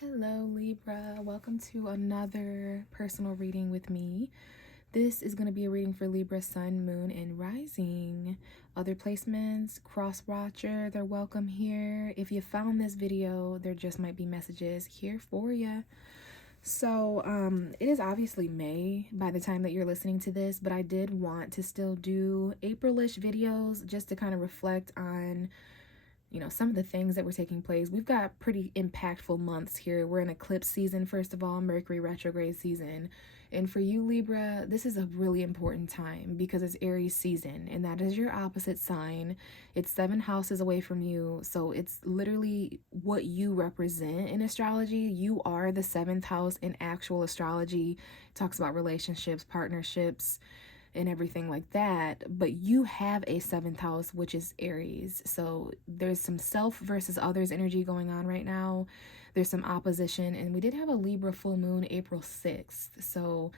Hello Libra, welcome to another personal reading with me. This is going to be a reading for Libra, Sun, Moon, and Rising. Other placements, cross watcher, they're welcome here. If you found this video, there just might be messages here for you. So it is obviously May by the time that you're listening to this, but I did want to still do April-ish videos just to kind of reflect on some of the things that were taking place. We've got pretty impactful months here. We're in eclipse season, first of all, Mercury retrograde season. And for you, Libra, this is a really important time because it's Aries season, and that is your opposite sign. It's 7 houses away from you, so it's literally what you represent in astrology. You are the 7th house in actual astrology. It talks about relationships, partnerships, and everything like that, but you have a 7th house, which is Aries. So there's some self versus others energy going on right now. There's some opposition, and we did have a Libra full moon April 6th, so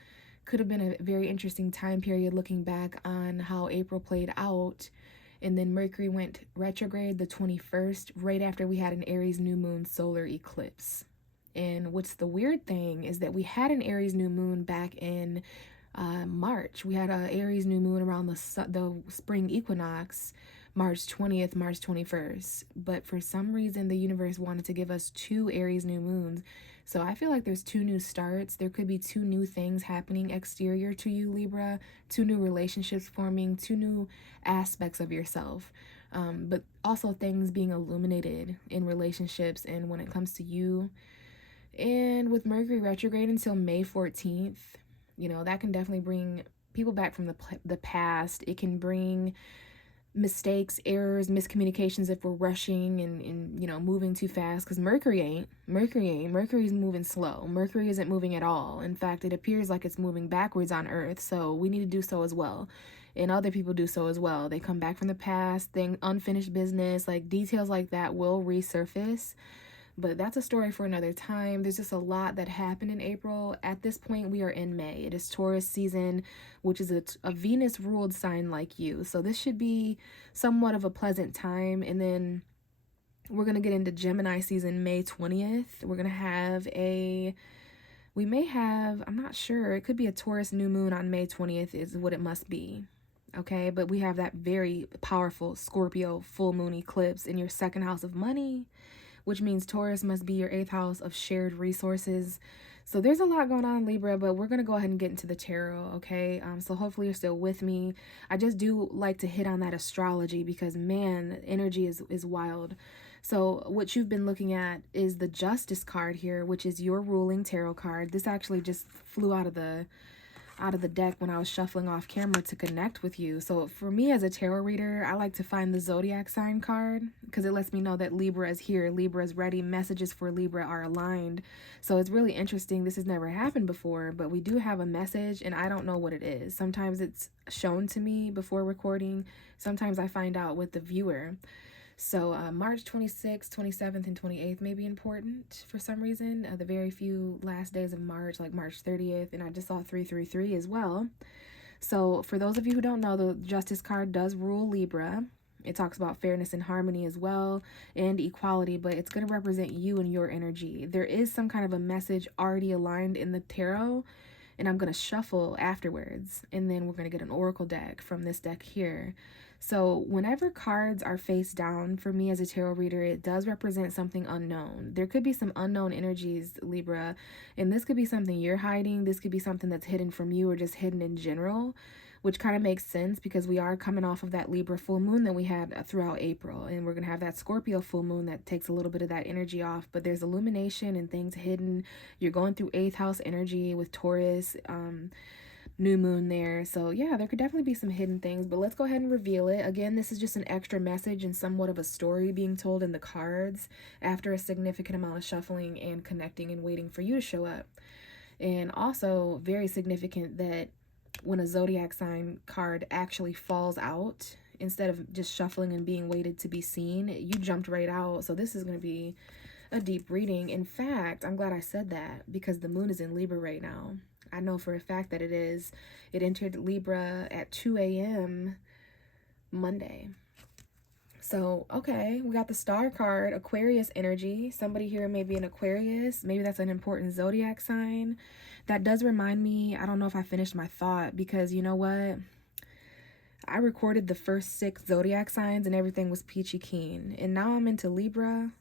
could have been a very interesting time period looking back on how April played out. And then Mercury went retrograde the 21st, right after we had an Aries new moon solar eclipse. And what's the weird thing is that we had an Aries new moon back in March. We had a Aries new moon around the spring equinox, March 20th, March 21st. But for some reason, the universe wanted to give us 2 Aries new moons. So I feel like there's 2 new starts. There could be 2 new things happening exterior to you, Libra, 2 new relationships forming, 2 new aspects of yourself. But also things being illuminated in relationships and when it comes to you. And with Mercury retrograde until May 14th, that can definitely bring people back from the past. It can bring mistakes, errors, miscommunications if we're rushing and moving too fast, because Mercury's moving slow. Mercury isn't moving at all. In fact, it appears like it's moving backwards on Earth, so we need to do so as well. And other people do so as well. They come back from the past, unfinished business, like details like that will resurface. But that's a story for another time. There's just a lot that happened in April. At this point, we are in May. It is Taurus season, which is a Venus-ruled sign like you. So this should be somewhat of a pleasant time. And then we're going to get into Gemini season May 20th. We're going to have I'm not sure. It could be a Taurus new moon on May 20th is what it must be. Okay, but we have that very powerful Scorpio full moon eclipse in your 2nd house of money, which means Taurus must be your 8th house of shared resources. So there's a lot going on, Libra, but we're going to go ahead and get into the tarot, okay? So hopefully you're still with me. I just do like to hit on that astrology because, man, energy is wild. So what you've been looking at is the Justice card here, which is your ruling tarot card. This actually just flew out of the deck when I was shuffling off camera to connect with you. So for me as a tarot reader, I like to find the zodiac sign card because it lets me know that Libra is here, Libra is ready, messages for Libra are aligned. So it's really interesting. This has never happened before, but we do have a message and I don't know what it is. Sometimes it's shown to me before recording. Sometimes I find out with the viewer. So March 26th, 27th, and 28th may be important for some reason. The very few last days of March, like March 30th, and I just saw 333 as well. So for those of you who don't know, the Justice card does rule Libra. It talks about fairness and harmony as well and equality, but it's going to represent you and your energy. There is some kind of a message already aligned in the tarot, and I'm going to shuffle afterwards, and then we're going to get an oracle deck from this deck here. So whenever cards are face down for me as a tarot reader, it does represent something unknown. There could be some unknown energies, Libra, and this could be something you're hiding. This could be something that's hidden from you or just hidden in general, which kind of makes sense because we are coming off of that Libra full moon that we had throughout April, and we're going to have that Scorpio full moon that takes a little bit of that energy off, but there's illumination and things hidden. You're going through 8th house energy with Taurus, new moon there. So yeah, there could definitely be some hidden things, but let's go ahead and reveal it. Again, this is just an extra message and somewhat of a story being told in the cards after a significant amount of shuffling and connecting and waiting for you to show up. And also very significant that when a zodiac sign card actually falls out, instead of just shuffling and being waited to be seen, you jumped right out. So this is going to be a deep reading. In fact, I'm glad I said that because the moon is in Libra right now. I know for a fact that it is. It entered Libra at 2 a.m. Monday. So, okay, we got the star card, Aquarius energy. Somebody here may be an Aquarius. Maybe that's an important zodiac sign. That does remind me, I don't know if I finished my thought, because you know what? I recorded the first 6 zodiac signs and everything was peachy keen. And now I'm into Libra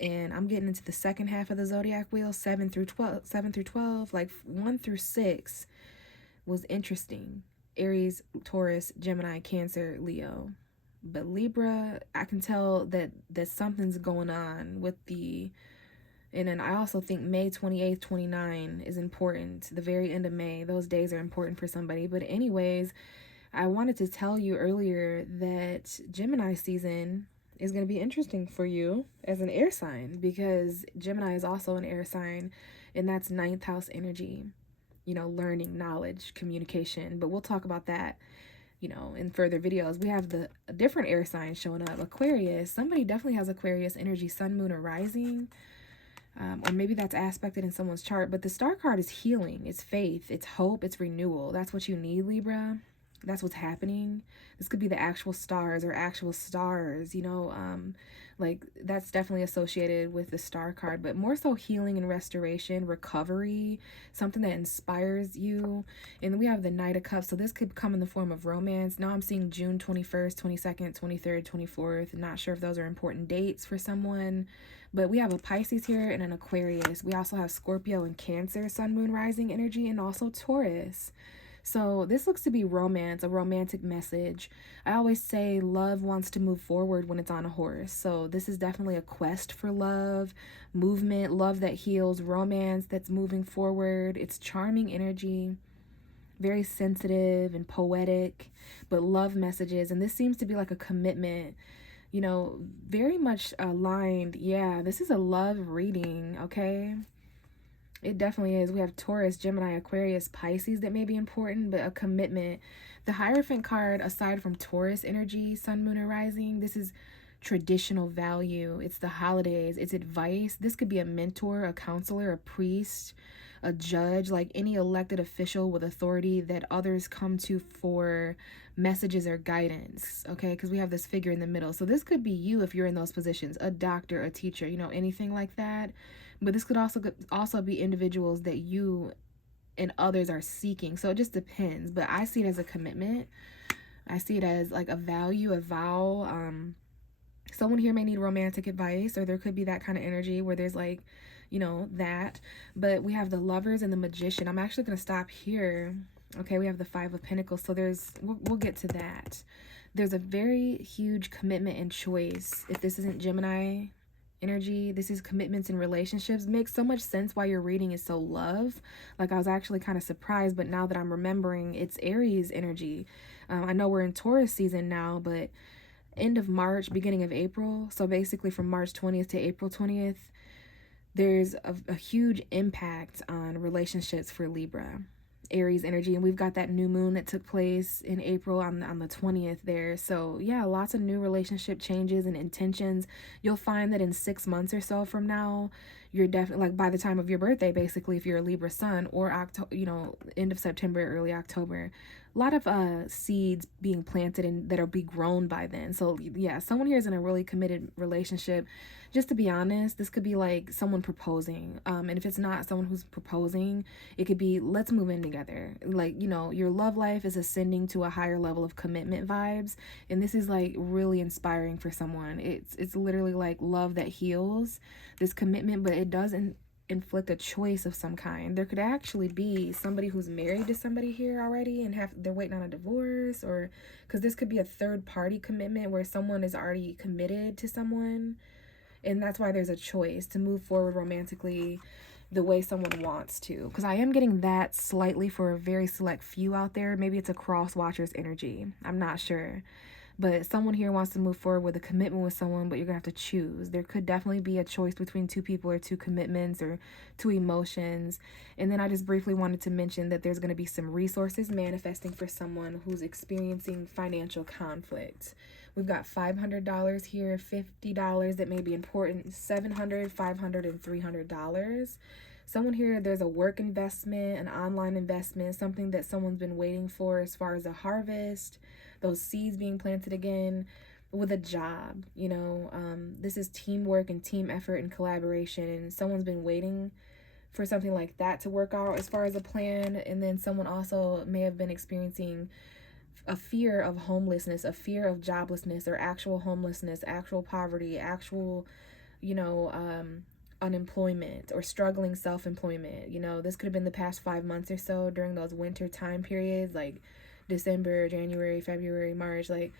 and I'm getting into the second half of the zodiac wheel, 7 through 12, like 1 through 6 was interesting. Aries, Taurus, Gemini, Cancer, Leo. But Libra, I can tell that something's going on with the, and then I also think May 28th, 29 is important. The very end of May, those days are important for somebody. But anyways, I wanted to tell you earlier that Gemini season is going to be interesting for you as an air sign, because Gemini is also an air sign, and that's 9th house energy. You know, learning, knowledge, communication. But we'll talk about that, you know, in further videos. We have the different air signs showing up. Aquarius, somebody definitely has Aquarius energy, sun, moon, or rising. Or maybe that's aspected in someone's chart. But the star card is healing, it's faith, it's hope, it's renewal. That's what you need, Libra. That's what's happening. This could be the actual stars or actual stars, you know, like that's definitely associated with the star card, but more so healing and restoration, recovery, something that inspires you. And then we have the Knight of Cups. So this could come in the form of romance. Now I'm seeing June 21st, 22nd, 23rd, 24th. Not sure if those are important dates for someone, but we have a Pisces here and an Aquarius. We also have Scorpio and Cancer, sun, moon, rising energy, and also Taurus. So this looks to be romance, a romantic message. I always say love wants to move forward when it's on a horse. So this is definitely a quest for love, movement, love that heals, romance that's moving forward. It's charming energy, very sensitive and poetic, but love messages. And this seems to be like a commitment, you know, very much aligned. Yeah, this is a love reading, okay? It definitely is. We have Taurus, Gemini, Aquarius, Pisces that may be important, but a commitment. The Hierophant card, aside from Taurus energy, sun, moon, and rising, this is traditional value. It's the holidays. It's advice. This could be a mentor, a counselor, a priest, a judge, like any elected official with authority that others come to for messages or guidance, okay? Because we have this figure in the middle. So this could be you if you're in those positions, a doctor, a teacher, you know, anything like that. But this could also be individuals that you and others are seeking. So it just depends. But I see it as a commitment. I see it as like a value, a vow. Someone here may need romantic advice, or there could be that kind of energy where there's like, you know, that. But we have the Lovers and the Magician. I'm actually going to stop here. Okay, we have the Five of Pentacles. So we'll get to that. There's a very huge commitment and choice. If this isn't Gemini energy, this is commitments and relationships. Makes so much sense why your reading is so love. Like I was actually kind of surprised, but now that I'm remembering, it's Aries energy. I know we're in Taurus season now, but end of March, beginning of April, so basically from March 20th to April 20th, there's a huge impact on relationships for Libra, Aries energy. And we've got that new moon that took place in April on the 20th there. So yeah, lots of new relationship changes and intentions. You'll find that in 6 months or so from now, you're definitely, like by the time of your birthday, basically, if you're a Libra sun, or October, you know, end of September, early October, a lot of seeds being planted and that'll be grown by then. So yeah, someone here is in a really committed relationship. Just to be honest, this could be like someone proposing. And if it's not someone who's proposing, it could be, let's move in together. Like, you know, your love life is ascending to a higher level of commitment vibes. And this is like really inspiring for someone. It's literally like love that heals, this commitment, but it doesn't inflict a choice of some kind. There could actually be somebody who's married to somebody here already and they're waiting on a divorce, or because this could be a third party commitment where someone is already committed to someone, and that's why there's a choice to move forward romantically the way someone wants to. Because I am getting that slightly for a very select few out there. Maybe it's a cross watchers energy, I'm not sure. But someone here wants to move forward with a commitment with someone, but you're going to have to choose. There could definitely be a choice between two people or two commitments or two emotions. And then I just briefly wanted to mention that there's going to be some resources manifesting for someone who's experiencing financial conflict. We've got $500 here, $50 that may be important, $700, $500, and $300. Someone here, there's a work investment, an online investment, something that someone's been waiting for as far as a harvest, those seeds being planted again. with a job, you know. This is teamwork and team effort and collaboration, and someone's been waiting for something like that to work out as far as a plan. And then someone also may have been experiencing a fear of homelessness, a fear of joblessness, or actual homelessness, actual poverty, actual, you know, unemployment, or struggling self-employment. You know, this could have been the past 5 months or so during those winter time periods, like December, January, February, March. Like,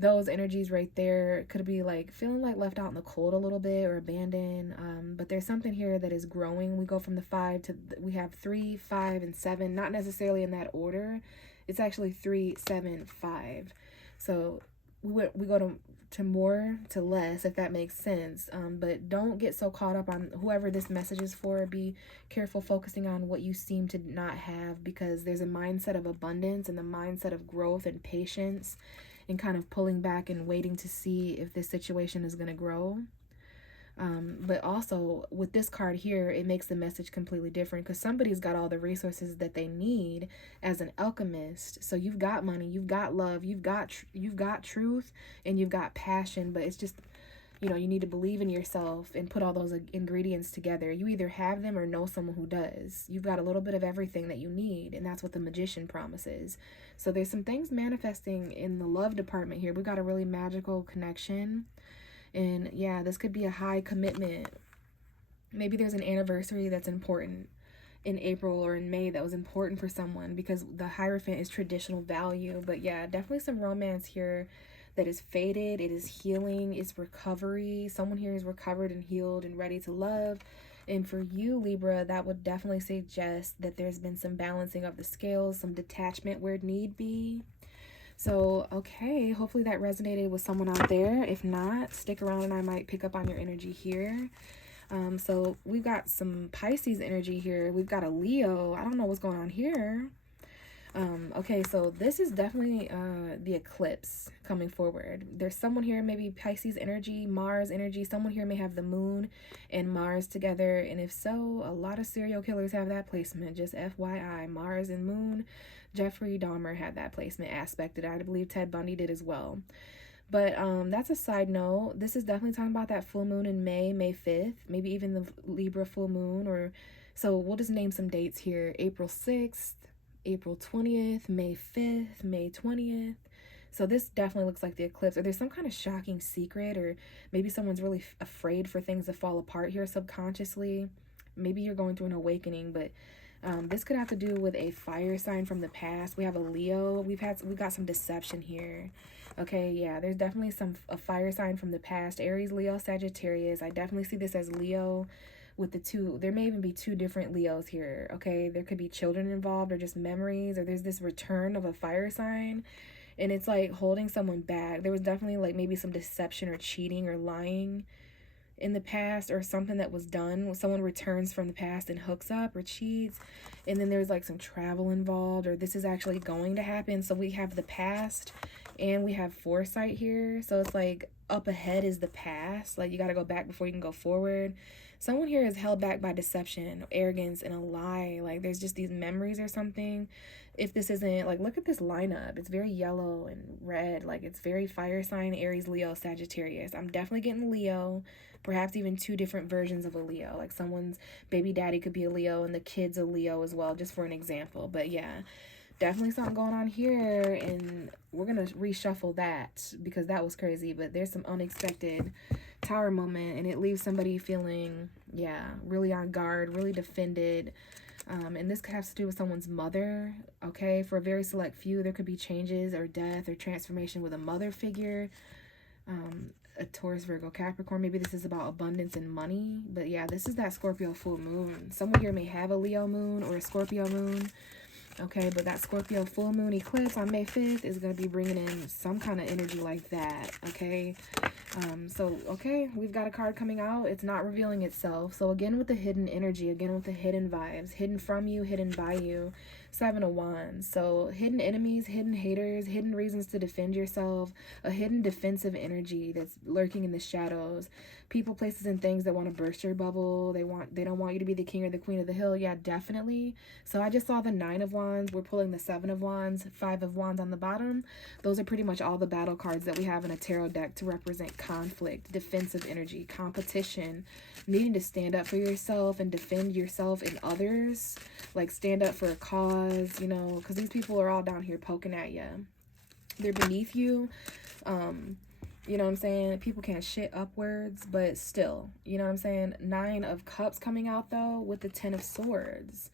those energies right there could be like feeling like left out in the cold a little bit, or abandoned. But there's something here that is growing. We go from the 5 to we have 3, 5, and 7, not necessarily in that order. It's actually 3, 7, 5. So we go to more to less, if that makes sense. But don't get so caught up on whoever this message is for. Be careful focusing on what you seem to not have, because there's a mindset of abundance and the mindset of growth and patience, and kind of pulling back and waiting to see if this situation is going to grow. But also with this card here, it makes the message completely different, because somebody's got all the resources that they need as an alchemist. So you've got money, you've got love, you've got truth, and you've got passion. But it's just, you know, you need to believe in yourself and put all those ingredients together. You either have them or know someone who does. You've got a little bit of everything that you need, and that's what the Magician promises. So there's some things manifesting in the love department here. We've got a really magical connection. And yeah, this could be a high commitment. Maybe there's an anniversary that's important in April or in May that was important for someone, because the Hierophant is traditional value. But yeah, definitely some romance here that is faded. It is healing. It's recovery. Someone here is recovered and healed and ready to love. And for you, Libra, that would definitely suggest that there's been some balancing of the scales, some detachment where need be. So, okay, hopefully that resonated with someone out there. If not, stick around and I might pick up on your energy here. So we've got some Pisces energy here. We've got a Leo. I don't know what's going on here. Okay, so this is definitely the eclipse coming forward. There's someone here, maybe Pisces energy, Mars energy. Someone here may have the moon and Mars together. And if so, a lot of serial killers have that placement. Just FYI, Mars and moon. Jeffrey Dahmer had that placement aspected. I believe Ted Bundy did as well. But that's a side note. This is definitely talking about that full moon in May 5th, maybe even the Libra full moon. Or so we'll just name some dates here. April 6th, April 20th, May 5th, May 20th. So this definitely looks like the eclipse, or there's some kind of shocking secret, or maybe someone's really afraid for things to fall apart here subconsciously. Maybe you're going through an awakening, but this could have to do with a fire sign from the past. We have a Leo. We've got some deception here. Okay, yeah, there's definitely a fire sign from the past. Aries, Leo, Sagittarius. I definitely see this as Leo with the two. There may even be two different Leos here. Okay, there could be children involved, or just memories, or there's this return of a fire sign, and it's like holding someone back. There was definitely like maybe some deception or cheating or lying in the past, or something that was done when someone returns from the past and hooks up or cheats. And then there's like some travel involved, or this is actually going to happen. So we have the past and we have foresight here. So it's like up ahead is the past. Like you got to go back before you can go forward. Someone here is held back by deception, arrogance, and a lie. Like there's just these memories or something. If this isn't, like, look at this lineup. It's very yellow and red. Like it's very fire sign, Aries, Leo, Sagittarius. I'm definitely getting Leo. Perhaps even two different versions of a Leo. Like someone's baby daddy could be a Leo and the kid's a Leo as well, just for an example. But yeah, definitely something going on here. And we're going to reshuffle that because that was crazy. But there's some unexpected Tower moment, and it leaves somebody feeling, yeah, really on guard, really defended. And this could have to do with someone's mother. Okay, for a very select few, there could be changes or death or transformation with a mother figure. A Taurus, Virgo, Capricorn. Maybe this is about abundance and money. But yeah, this is that Scorpio full moon. Someone here may have a Leo moon or a Scorpio moon. Okay, but that Scorpio full moon eclipse on May 5th is going to be bringing in some kind of energy like that. Okay, okay, we've got a card coming out. It's not revealing itself. So again with the hidden energy, again with the hidden vibes, hidden from you, hidden by you. Seven of Wands. So hidden enemies, hidden haters, hidden reasons to defend yourself, a hidden defensive energy that's lurking in the shadows. People, places, and things that want to burst your bubble. They don't want you to be the king or the queen of the hill. Yeah, definitely. So I just saw the Nine of Wands. We're pulling the Seven of Wands, Five of Wands on the bottom. Those are pretty much all the battle cards that we have in a tarot deck to represent conflict, defensive energy, competition, needing to stand up for yourself and defend yourself and others. Like stand up for a cause, you know, because these people are all down here poking at you. They're beneath you. You know what I'm saying? People can't shit upwards, but still, you know what I'm saying? Nine of Cups coming out, though, with the Ten of Swords.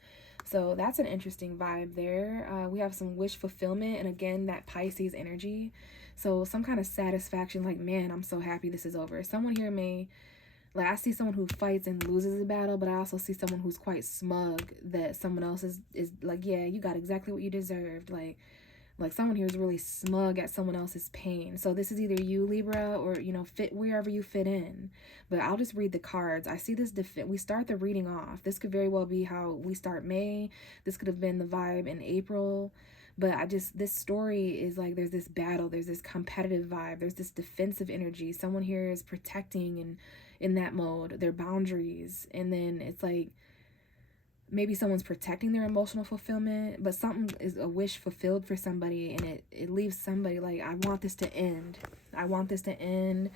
So that's an interesting vibe there. We have some wish fulfillment, and again, that Pisces energy. So some kind of satisfaction, like, man, I'm so happy this is over. Someone here may, like, I see someone who fights and loses a battle, but I also see someone who's quite smug that someone else is like, yeah, you got exactly what you deserved. Like someone here is really smug at someone else's pain. So this is either you, Libra, or, you know, fit wherever you fit in. But I'll just read the cards. I see this, we start the reading off. This could very well be how we start May. This could have been the vibe in April. But this story is like, there's this battle, there's this competitive vibe, there's this defensive energy. Someone here is protecting and in that mode, their boundaries. And then it's like, maybe someone's protecting their emotional fulfillment, but something is a wish fulfilled for somebody, and it leaves somebody like, I want this to end. I want this to end.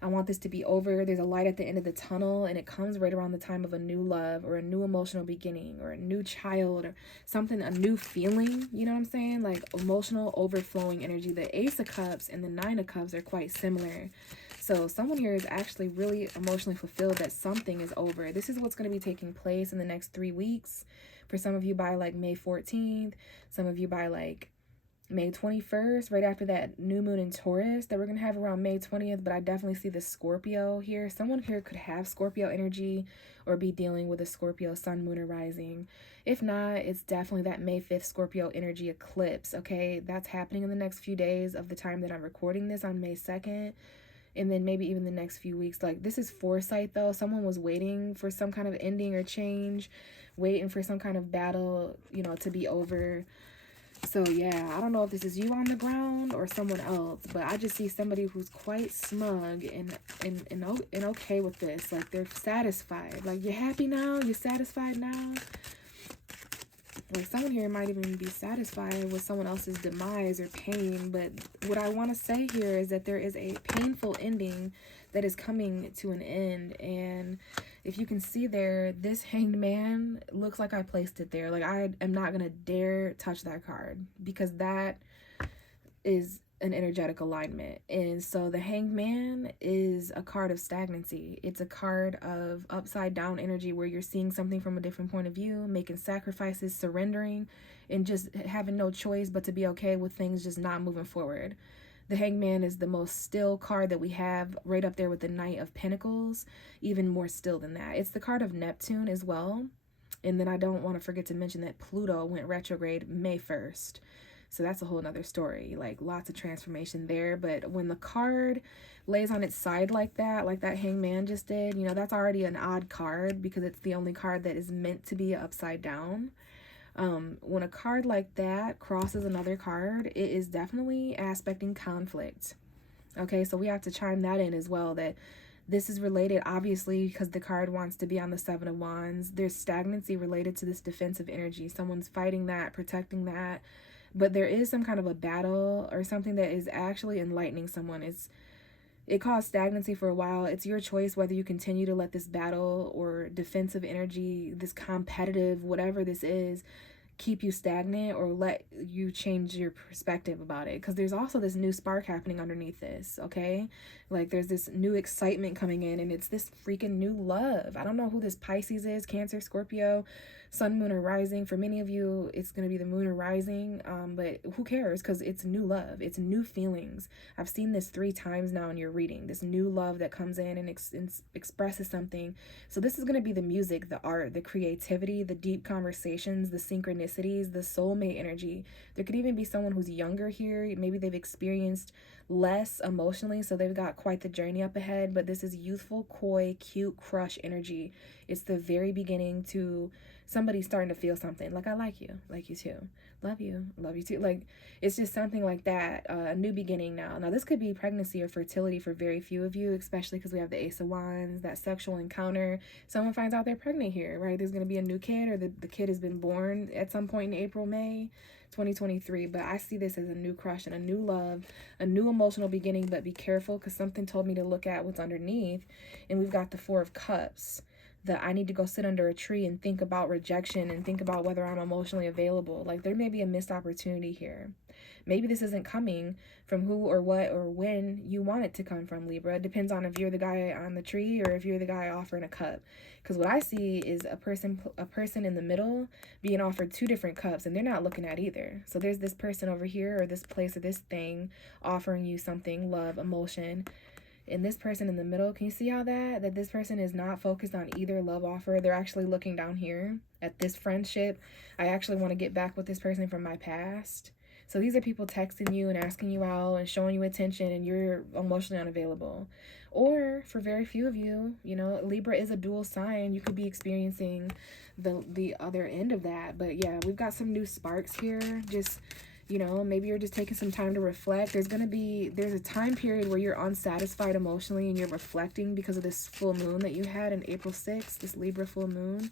I want this to be over. There's a light at the end of the tunnel, and it comes right around the time of a new love or a new emotional beginning or a new child or something, a new feeling. You know what I'm saying? Like emotional overflowing energy. The Ace of Cups and the Nine of Cups are quite similar. So someone here is actually really emotionally fulfilled that something is over. This is what's going to be taking place in the next 3 weeks. For some of you by like May 14th, some of you by like May 21st, right after that new moon in Taurus that we're going to have around May 20th. But I definitely see the Scorpio here. Someone here could have Scorpio energy or be dealing with a Scorpio sun, moon, or rising. If not, it's definitely that May 5th Scorpio energy eclipse, okay? That's happening in the next few days of the time that I'm recording this on May 2nd. And then maybe even the next few weeks. Like, this is foresight, though. Someone was waiting for some kind of ending or change, waiting for some kind of battle, you know, to be over. So, yeah, I don't know if this is you on the ground or someone else, but I just see somebody who's quite smug and okay with this. Like, they're satisfied. Like, you're happy now? You're satisfied now? Like, someone here might even be satisfied with someone else's demise or pain. But what I want to say here is that there is a painful ending that is coming to an end. And if you can see there, this Hanged Man looks like I placed it there. Like, I am not going to dare touch that card because that is an energetic alignment. And so the Hanged Man is a card of stagnancy. It's a card of upside down energy where you're seeing something from a different point of view, making sacrifices, surrendering, and just having no choice but to be okay with things just not moving forward. The Hanged Man is the most still card that we have, right up there with the Knight of Pentacles, even more still than that. It's the card of Neptune as well. And then I don't want to forget to mention that Pluto went retrograde May 1st. So that's a whole nother story, like lots of transformation there. But when the card lays on its side like that Hanged Man just did, you know, that's already an odd card because it's the only card that is meant to be upside down. When a card like that crosses another card, it is definitely aspecting conflict. Okay, so we have to chime that in as well, that this is related, obviously, because the card wants to be on the Seven of Wands. There's stagnancy related to this defensive energy. Someone's fighting that, protecting that. But there is some kind of a battle or something that is actually enlightening someone. It caused stagnancy for a while. It's your choice whether you continue to let this battle or defensive energy, this competitive, whatever this is, keep you stagnant or let you change your perspective about it. Because there's also this new spark happening underneath this, okay? Like there's this new excitement coming in and it's this freaking new love. I don't know who this Pisces is, Cancer, Scorpio, Sun, Moon, or Rising. For many of you, it's going to be the Moon or Rising, but who cares? Because it's new love. It's new feelings. I've seen this 3 times now in your reading. This new love that comes in and expresses something. So this is going to be the music, the art, the creativity, the deep conversations, the synchronicities, the soulmate energy. There could even be someone who's younger here. Maybe they've experienced less emotionally, so they've got quite the journey up ahead, but this is youthful, coy, cute crush energy. It's the very beginning to somebody starting to feel something, like I like you too, love you too, like it's just something like that, a new beginning. Now this could be pregnancy or fertility for very few of you, especially because we have the Ace of Wands, that sexual encounter. Someone finds out they're pregnant here, right? There's going to be a new kid, or the kid has been born at some point in April, May 2023. But I see this as a new crush and a new love, a new emotional beginning. But be careful, because something told me to look at what's underneath. And we've got the Four of Cups, that I need to go sit under a tree and think about rejection and think about whether I'm emotionally available. Like, there may be a missed opportunity here. Maybe this isn't coming from who or what or when you want it to come from, Libra. It depends on if you're the guy on the tree or if you're the guy offering a cup. Because what I see is a person in the middle being offered two different cups, and they're not looking at either. So there's this person over here, or this place, or this thing offering you something, love, emotion. And this person in the middle, can you see how that this person is not focused on either love offer? They're actually looking down here at this friendship. I actually want to get back with this person from my past. So these are people texting you and asking you out and showing you attention, and you're emotionally unavailable. Or for very few of you, you know, Libra is a dual sign. You could be experiencing the other end of that. But yeah, we've got some new sparks here. Just, you know, maybe you're just taking some time to reflect. There's a time period where you're unsatisfied emotionally and you're reflecting because of this full moon that you had in April 6th, this Libra full moon.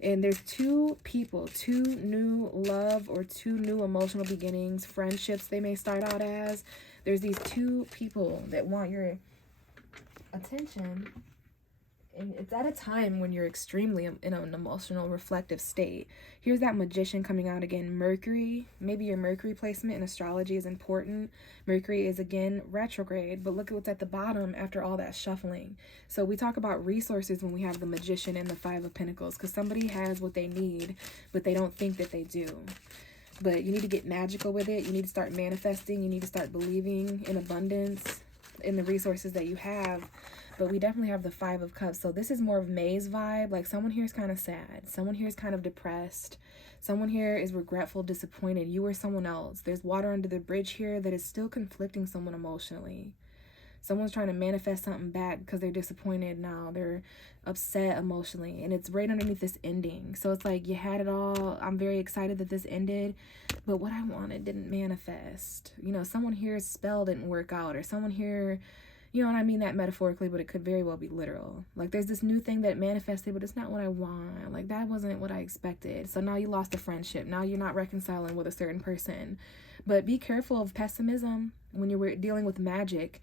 And there's two people, two new love or two new emotional beginnings, friendships they may start out as. There's these two people that want your attention. And it's at a time when you're extremely in an emotional, reflective state. Here's that Magician coming out again. Mercury, maybe your Mercury placement in astrology is important. Mercury is, again, retrograde, but look at what's at the bottom after all that shuffling. So we talk about resources when we have the Magician and the Five of Pentacles, because somebody has what they need, but they don't think that they do. But you need to get magical with it. You need to start manifesting. You need to start believing in abundance in the resources that you have. But we definitely have the Five of Cups. So this is more of May's vibe. Like, someone here is kind of sad. Someone here is kind of depressed. Someone here is regretful, disappointed. You or someone else. There's water under the bridge here that is still conflicting someone emotionally. Someone's trying to manifest something back because they're disappointed now. They're upset emotionally. And it's right underneath this ending. So it's like, you had it all. I'm very excited that this ended. But what I wanted didn't manifest. You know, someone here's spell didn't work out. Or someone here... You know, and I mean that metaphorically, but it could very well be literal. Like, there's this new thing that manifested, but it's not what I want. Like, that wasn't what I expected. So now you lost a friendship. Now you're not reconciling with a certain person. But be careful of pessimism when you're dealing with magic.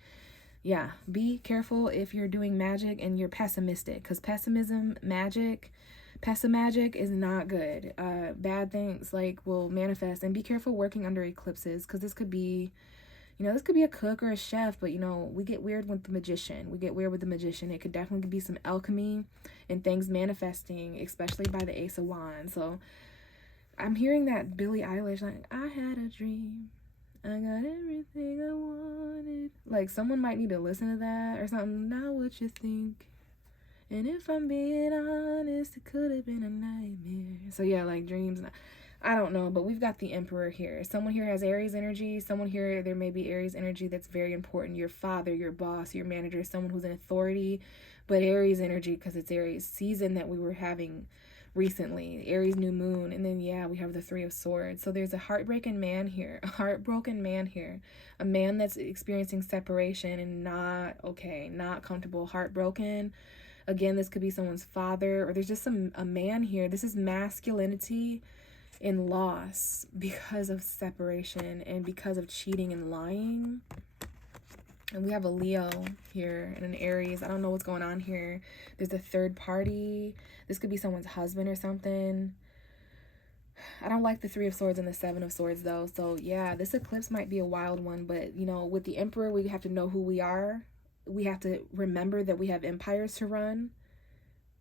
Yeah, be careful if you're doing magic and you're pessimistic. Because pessimagic is not good. Bad things, like, will manifest. And be careful working under eclipses, because this could be... You know, this could be a cook or a chef, but, you know, we get weird with the Magician. It could definitely be some alchemy and things manifesting, especially by the Ace of Wands. So I'm hearing that Billie Eilish, like, I had a dream. I got everything I wanted. Like, someone might need to listen to that or something. Now what you think? And if I'm being honest, it could have been a nightmare. So, yeah, like, dreams. I don't know, but we've got the Emperor here. Someone here has Aries energy. Someone here, there may be Aries energy that's very important. Your father, your boss, your manager, someone who's in authority. But Aries energy, because it's Aries season that we were having recently. Aries new moon. And then, yeah, we have the Three of Swords. So there's a heartbroken man here. A man that's experiencing separation and not okay, not comfortable, heartbroken. Again, this could be someone's father, or there's just a man here. This is masculinity in loss because of separation and because of cheating and lying. And we have a Leo here and an Aries. I don't know what's going on here. There's a third party. This could be someone's husband or something. I don't like the Three of Swords and the Seven of Swords, though. So, yeah, this eclipse might be a wild one. But, you know, with the Emperor, we have to know who we are. We have to remember that we have empires to run.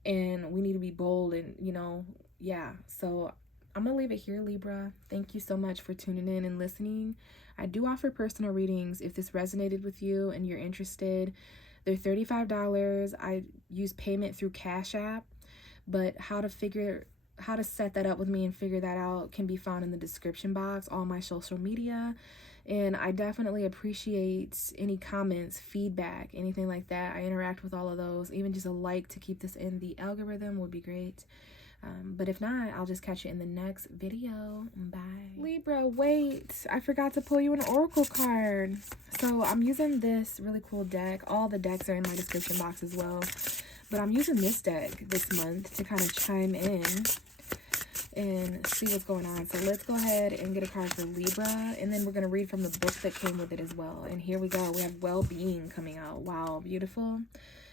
And we need to be bold and, you know, yeah. So I'm going to leave it here, Libra. Thank you so much for tuning in and listening. I do offer personal readings if this resonated with you and you're interested. They're $35. I use payment through Cash App, but how to set that up with me and figure that out can be found in the description box, all my social media. And I definitely appreciate any comments, feedback, anything like that. I interact with all of those. Even just a like to keep this in the algorithm would be great. But if not, I'll just catch you in the next video. Bye. Libra, wait. I forgot to pull you an oracle card. So I'm using this really cool deck. All the decks are in my description box as well. But I'm using this deck this month to kind of chime in and see what's going on. So let's go ahead and get a card for Libra, and then we're going to read from the book that came with it as well. And here we go. We have well-being coming out. Wow, beautiful.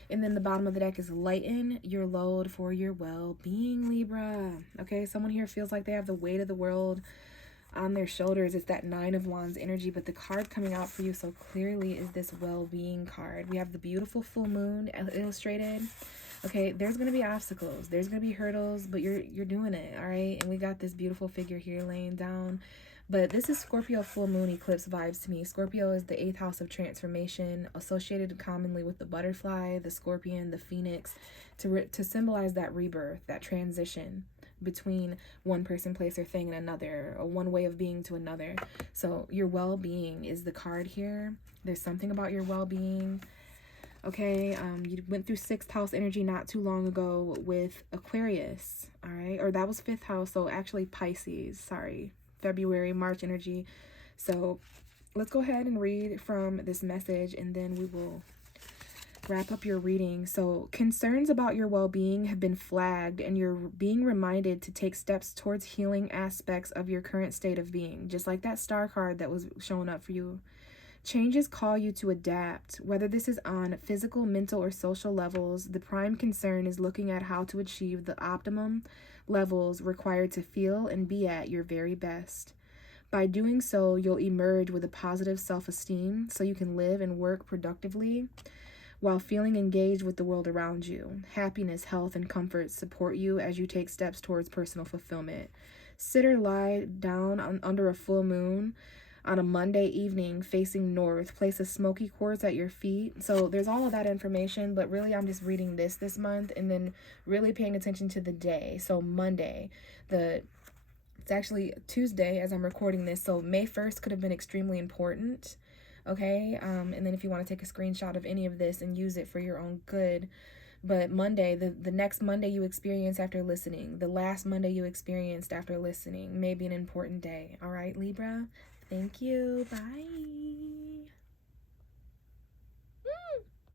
And then the bottom of the deck is lighten your load for your well-being, Libra. Okay, someone here feels like they have the weight of the world on their shoulders. It's that Nine of Wands energy, but the card coming out for you so clearly is this well-being card. We have the beautiful full moon illustrated. Okay, there's going to be obstacles. There's going to be hurdles, but you're doing it, all right? And we got this beautiful figure here laying down. But this is Scorpio full moon eclipse vibes to me. Scorpio is the 8th house of transformation, associated commonly with the butterfly, the scorpion, the phoenix, to symbolize that rebirth, that transition between one person, place, or thing and another, or one way of being to another. So your well-being is the card here. There's something about your well-being. Okay, you went through 6th house energy not too long ago with Aquarius, all right? Or that was 5th house, so actually Pisces, sorry. February, March energy. So let's go ahead and read from this message, and then we will wrap up your reading. So concerns about your well-being have been flagged, and you're being reminded to take steps towards healing aspects of your current state of being, just like that star card that was showing up for you. Changes call you to adapt. Whether this is on physical, mental, or social levels, the prime concern is looking at how to achieve the optimum levels required to feel and be at your very best. By doing so, you'll emerge with a positive self-esteem so you can live and work productively while feeling engaged with the world around you. Happiness, health, and comfort support you as you take steps towards personal fulfillment. Sit or lie down under a full moon on a Monday evening facing north. Place a smoky quartz at your feet. So there's all of that information, but really I'm just reading this month and then really paying attention to the day. So Monday, it's actually Tuesday as I'm recording this, so May 1st could have been extremely important. Okay, and then if you want to take a screenshot of any of this and use it for your own good. But Monday, the next Monday you experience after listening, the last Monday you experienced after listening may be an important day. All right, Libra? Thank you. Bye.